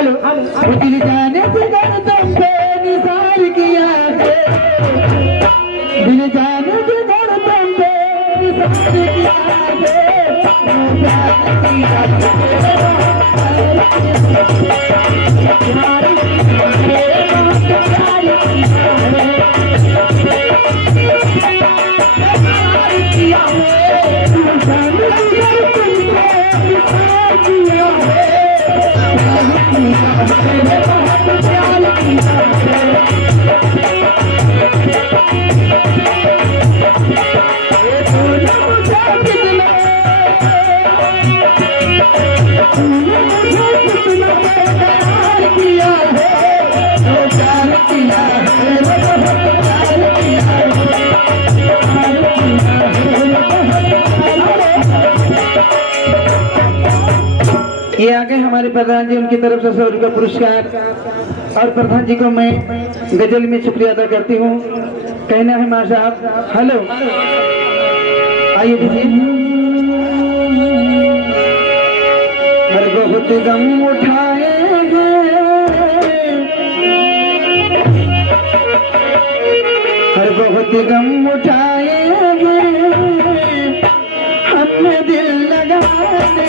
दिल जाने से तुम पे निसार किया है, दिल जाने से तुम पे निसार किया है, ये आगे हमारे प्रधान जी, उनकी तरफ से 100 रुपये पुरस्कार। और प्रधान जी को मैं गजल में शुक्रिया अदा करती हूँ। कहना है मां साहब, हेलो आइए दीजिए। हर बहुत गम उठाएंगे, हर बहुत गम उठाएंगे, हमने दिल लगाने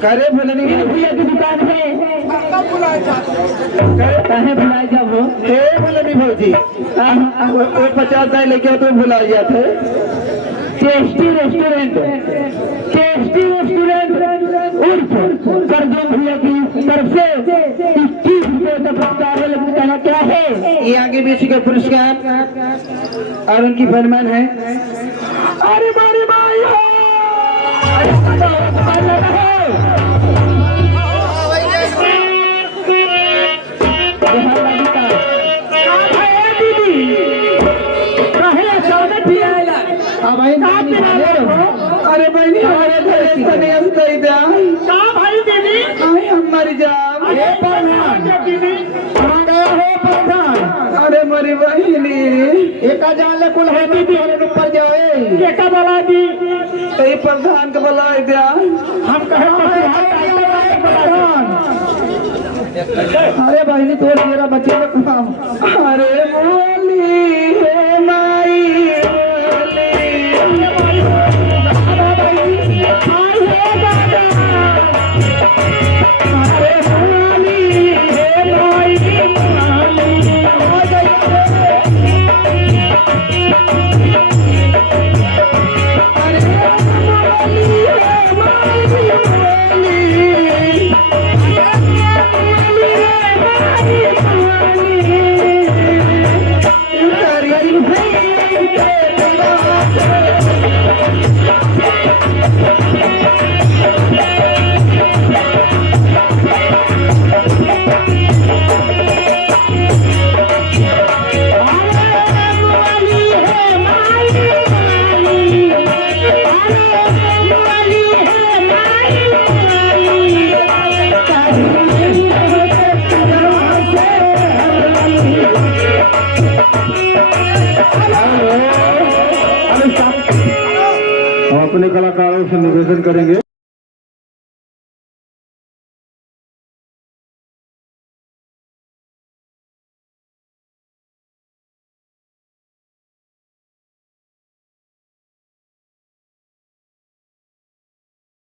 करे भुलनी भैया की दुकान है, कहे भुलाए जब वो भुलनी भौजी 50 दाई लेके तो भुला जाते। टेस्टी रेस्टोरेंट, टेस्टी रेस्टोरेंट उर्फ करदम भैया की तरफ से 21 रुपये का पुरस्कार है। क्या है ये आगे बेची का पुरस्कार और उनकी फरमान है, अरे मारी माई हो अरे बहनी हमारे भाई दीदी हमारी जान अरे मरी बहनी एक जान ले कुल है दीदी ऊपर जाए क्या बोला दी प्रधान के बुलाए दिया हम कहे अरे बहनी तो मेरा बच्चे अरे बोली है माई चलो स्टार्ट। हम अपने कलाकारों से निवेदन करेंगे